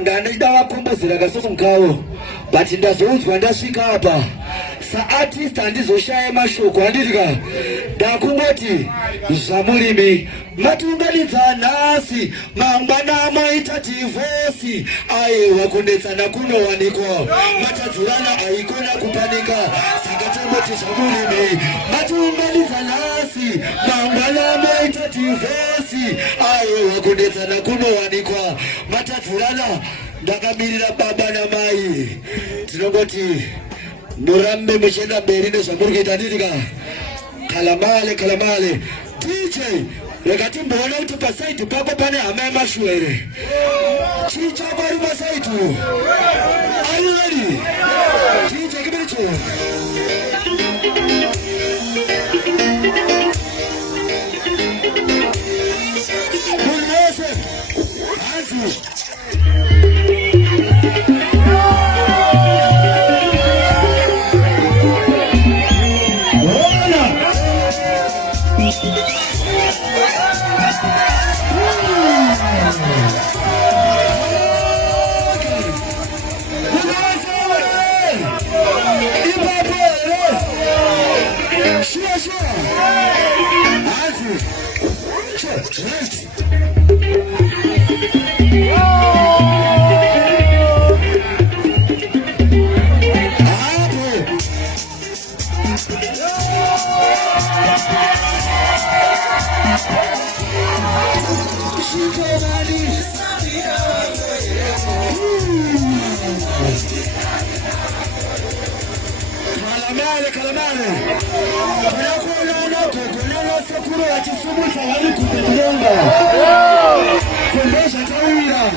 ndanida wakombozera kasoso mkawo but ndazoudzwa ndasvika apa saartist handizoshaya mashoko handitika ndakungoti zvamurimi matiunganidza nhasi mangwana maita divhosi aiwa kunetsana kunowanikwa matadzirana aikona kupanika saka tongoti zvamurimi matiunganidza nhasi mangwana maita divhosi aiwa kunetsana kunowanikwa matadzirana ndakamirira baba namai tinongoti murambe muchienda mberi nezvamuri kuita nditika kalamale DJ rekatimboona kuti pasaiti pako pane hama yemashuwa here chichapari pasaiti are you ready DJ give me the Kalamane unakuona kugonana sekuru ya Kisumu tayari kukulenga kuendesha tawira